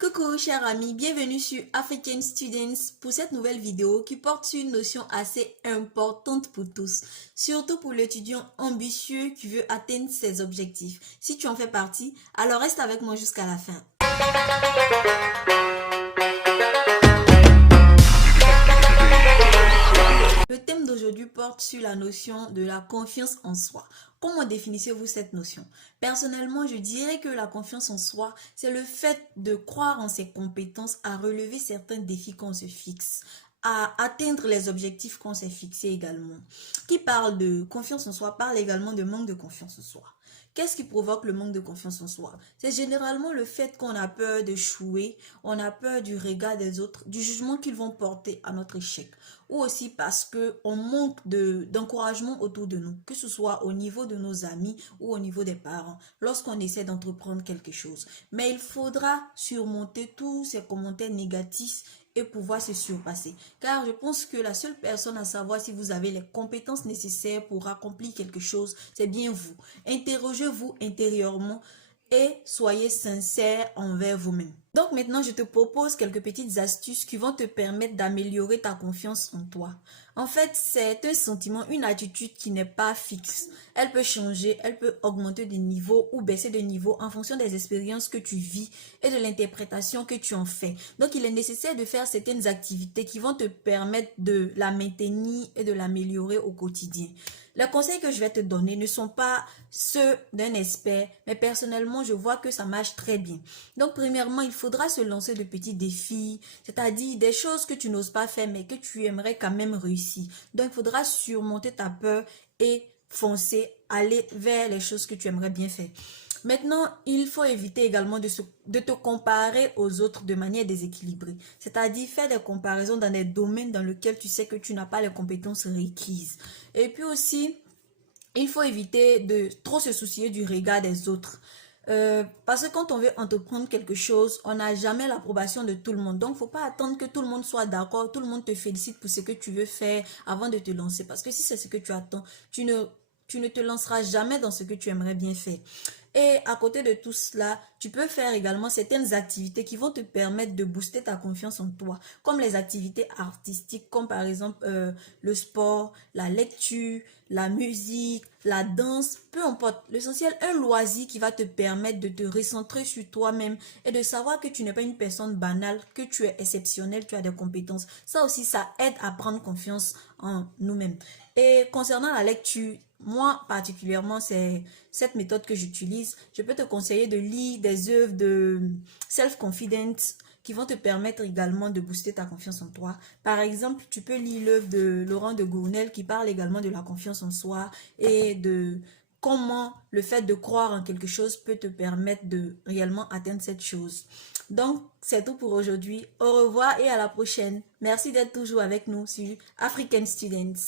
Coucou chers amis, bienvenue sur African Students pour cette nouvelle vidéo qui porte sur une notion assez importante pour tous, surtout pour l'étudiant ambitieux qui veut atteindre ses objectifs. Si tu en fais partie, alors reste avec moi jusqu'à la fin. Le thème d'aujourd'hui porte sur la notion de la confiance en soi. Comment définissez-vous cette notion? Personnellement, je dirais que la confiance en soi, c'est le fait de croire en ses compétences à relever certains défis qu'on se fixe, à atteindre les objectifs qu'on s'est fixés également. Qui parle de confiance en soi parle également de manque de confiance en soi. Qu'est-ce qui provoque le manque de confiance en soi? C'est généralement le fait qu'on a peur d'échouer, on a peur du regard des autres, du jugement qu'ils vont porter à notre échec. Ou aussi parce qu'on manque d'encouragement autour de nous, que ce soit au niveau de nos amis ou au niveau des parents, lorsqu'on essaie d'entreprendre quelque chose. Mais il faudra surmonter tous ces commentaires négatifs et pouvoir se surpasser. Car je pense que la seule personne à savoir si vous avez les compétences nécessaires pour accomplir quelque chose, c'est bien vous. Interrogez-vous intérieurement et soyez sincère envers vous-même. Donc maintenant, je te propose quelques petites astuces qui vont te permettre d'améliorer ta confiance en toi. En fait, c'est un sentiment, une attitude qui n'est pas fixe. Elle peut changer, elle peut augmenter de niveau ou baisser de niveau en fonction des expériences que tu vis et de l'interprétation que tu en fais. Donc, il est nécessaire de faire certaines activités qui vont te permettre de la maintenir et de l'améliorer au quotidien. Les conseils que je vais te donner ne sont pas ceux d'un expert, mais personnellement, je vois que ça marche très bien. Donc, premièrement, il faudra se lancer de petits défis, c'est-à-dire des choses que tu n'oses pas faire, mais que tu aimerais quand même réussir. Donc, il faudra surmonter ta peur et foncer, aller vers les choses que tu aimerais bien faire. Maintenant, il faut éviter également de te comparer aux autres de manière déséquilibrée. C'est-à-dire faire des comparaisons dans des domaines dans lesquels tu sais que tu n'as pas les compétences requises. Et puis aussi, il faut éviter de trop se soucier du regard des autres. Parce que quand on veut entreprendre quelque chose, on n'a jamais l'approbation de tout le monde. Donc, il ne faut pas attendre que tout le monde soit d'accord, tout le monde te félicite pour ce que tu veux faire avant de te lancer. Parce que si c'est ce que tu attends, tu ne te lanceras jamais dans ce que tu aimerais bien faire. Et à côté de tout cela, tu peux faire également certaines activités qui vont te permettre de booster ta confiance en toi, comme les activités artistiques, comme par exemple le sport, la lecture, la musique, la danse, peu importe. L'essentiel, un loisir qui va te permettre de te recentrer sur toi-même et de savoir que tu n'es pas une personne banale, que tu es exceptionnel, tu as des compétences. Ça aussi, ça aide à prendre confiance en nous-mêmes. Et concernant la lecture, moi particulièrement, c'est cette méthode que j'utilise. Je peux te conseiller de lire des œuvres de self-confidence qui vont te permettre également de booster ta confiance en toi. Par exemple, tu peux lire l'œuvre de Laurent de Gournel qui parle également de la confiance en soi et de comment le fait de croire en quelque chose peut te permettre de réellement atteindre cette chose. Donc, c'est tout pour aujourd'hui. Au revoir et à la prochaine. Merci d'être toujours avec nous sur African Students.